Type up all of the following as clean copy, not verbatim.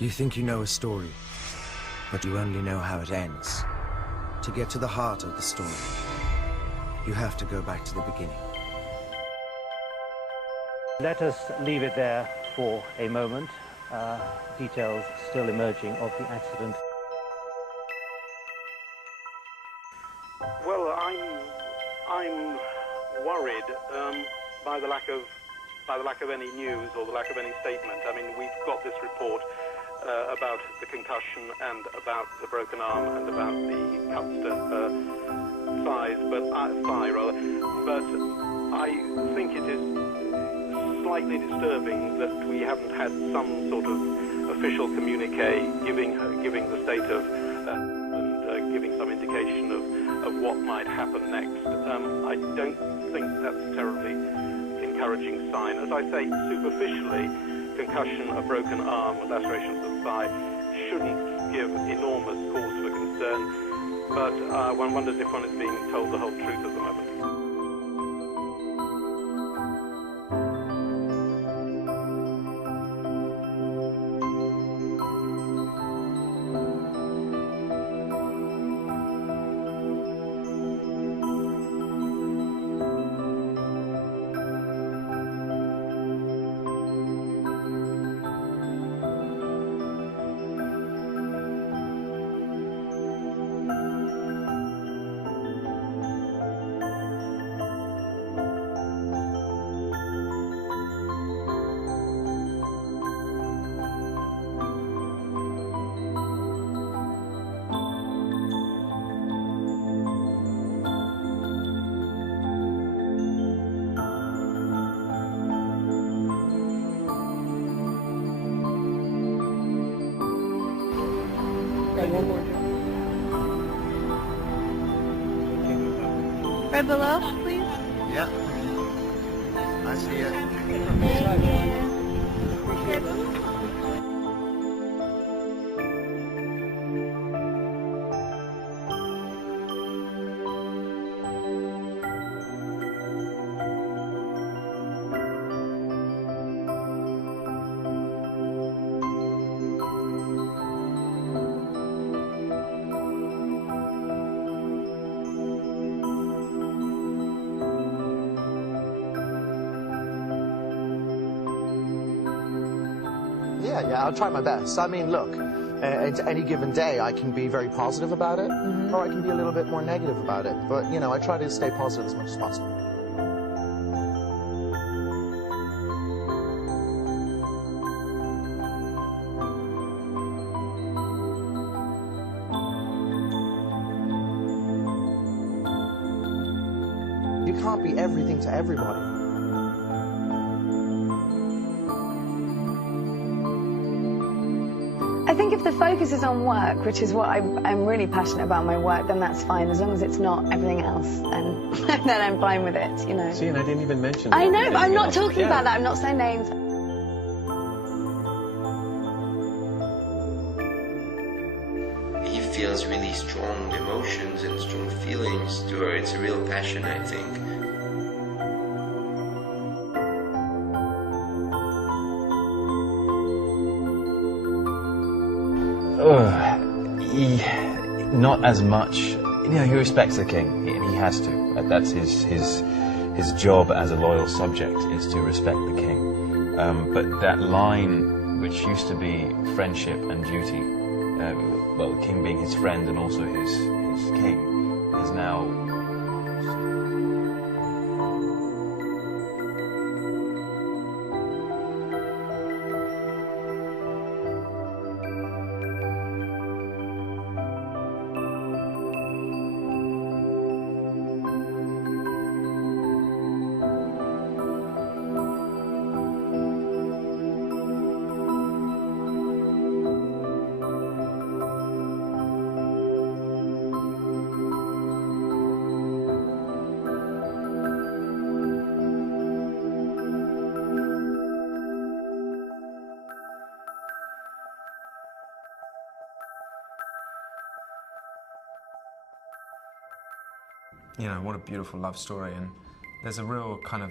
You think you know a story, but you only know how it ends. To get to the heart of the story, you have to go back to the beginning. Let us leave it there for a moment. Details still emerging of the accident. Well, I'm worried by the lack of any news or the lack of any statement. I mean, we've got this report about the concussion and about the broken arm and about the cuts to thigh, but I think it is slightly disturbing that we haven't had some sort of official communique giving the state of and giving some indication of what might happen next. I don't think that's a terribly encouraging sign. As I say, superficially, concussion, a broken arm, lacerations of the thigh shouldn't give enormous cause for concern, but one wonders if one is being told the whole truth at the moment. Right below, please. Yeah. I see it. Yeah, I'll try my best. I mean, look, any given day I can be very positive about it, or I can be a little bit more negative about it. But, you know, I try to stay positive as much as possible. You can't be everything to everybody. I think if the focus is on work, which is what I'm really passionate about my work, then that's fine. As long as it's not everything else, then I'm fine with it, you know. See, and I didn't even mention I know, but I'm not talking about that. I'm not saying names. He feels really strong emotions and strong feelings to her. It's a real passion, I think. Not as much. You know, he respects the king. He has to. That's his job as a loyal subject, is to respect the king. But that line, which used to be friendship and duty, well, the king being his friend and also his king, is now. You know, what a beautiful love story, and there's a real kind of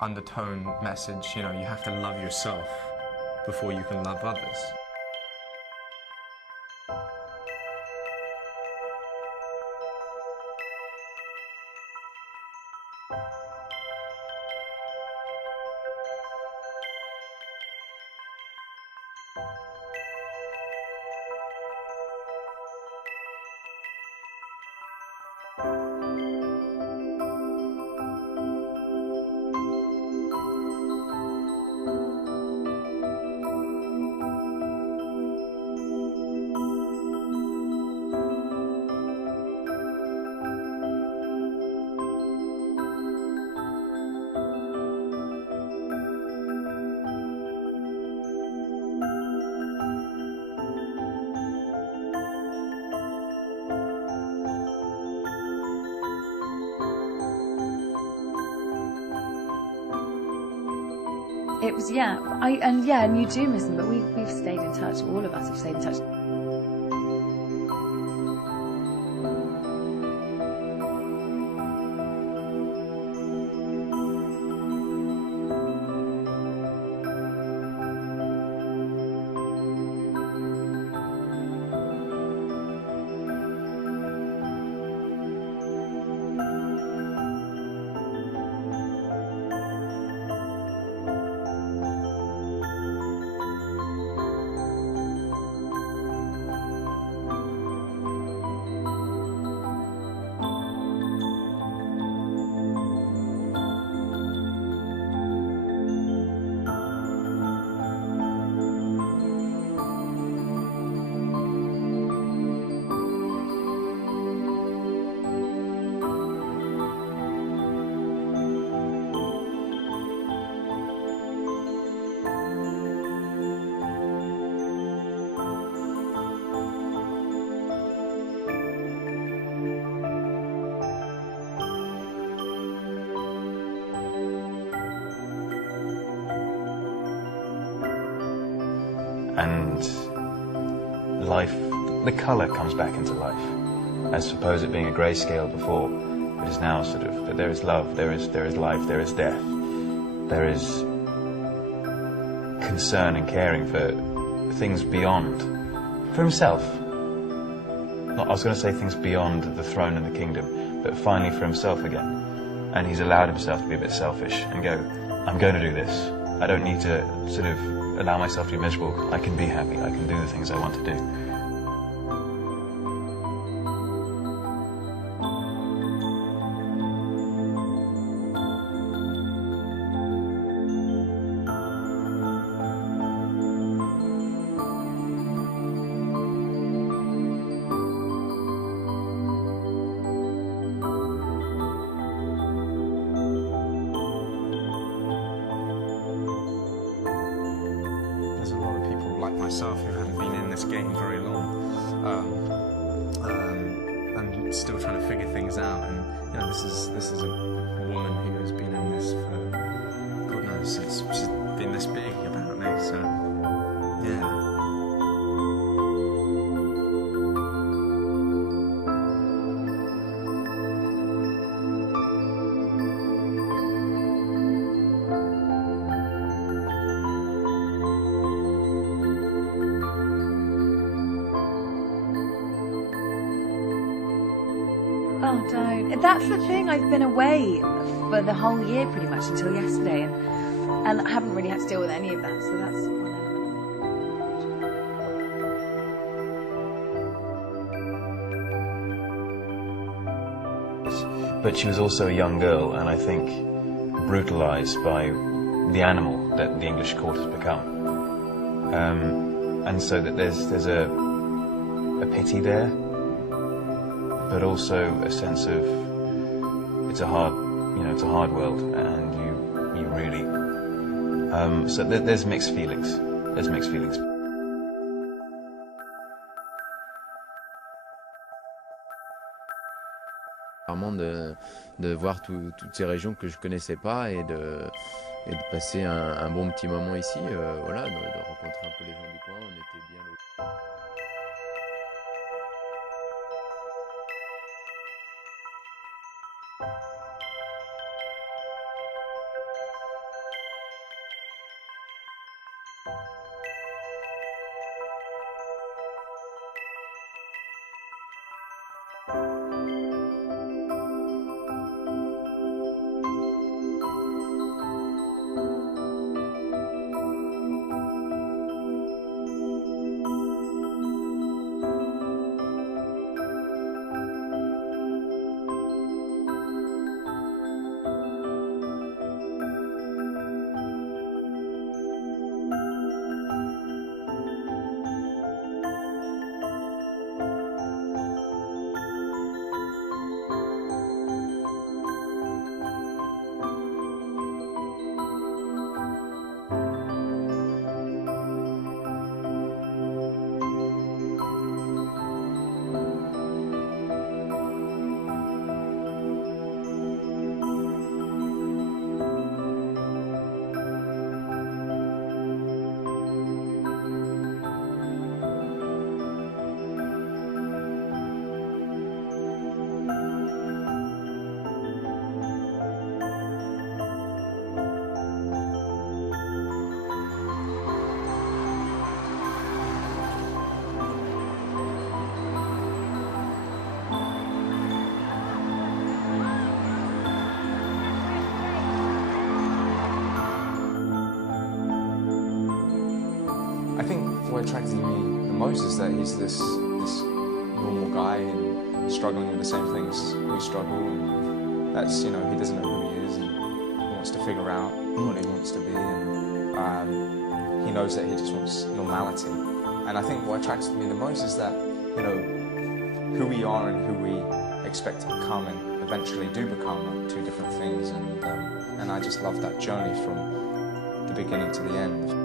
undertone message, you know, you have to love yourself before you can love others. It was, and you do miss them, but we've stayed in touch. All of us have stayed in touch. And life, the colour comes back into life. As suppose it being a grayscale before, it is now sort of, that there is love, there is life, there is death, there is concern and caring for things beyond, for himself. I was going to say things beyond the throne and the kingdom, but finally for himself again. And he's allowed himself to be a bit selfish and go, I'm going to do this. I don't need to sort of allow myself to be miserable. I can be happy. I can do the things I want to do. Like myself, who haven't been in this game very long, and still trying to figure things out. And you know, this is a woman who has been in this for God knows since she's been this big, apparently. So yeah. Oh, don't. That's the thing. I've been away for the whole year pretty much until yesterday, and I haven't really had to deal with any of that, so that's one element. But she was also a young girl, and I think brutalised by the animal that the English court has become. And so that there's a pity there, but also a sense of it's a hard world, and you really so there's mixed feelings. There's mixed feelings. Vraiment de voir toutes ces régions que je connaissais pas et de passer un bon petit moment ici, voilà, de rencontrer un peu les gens du coin. On était bien logés. I think what attracted me the most is that he's this normal guy and struggling with the same things we struggle, and that's, you know, he doesn't know who he is and he wants to figure out what he wants to be, and he knows that he just wants normality. And I think what attracted me the most is that, you know, who we are and who we expect to become and eventually do become are two different things, and I just love that journey from the beginning to the end.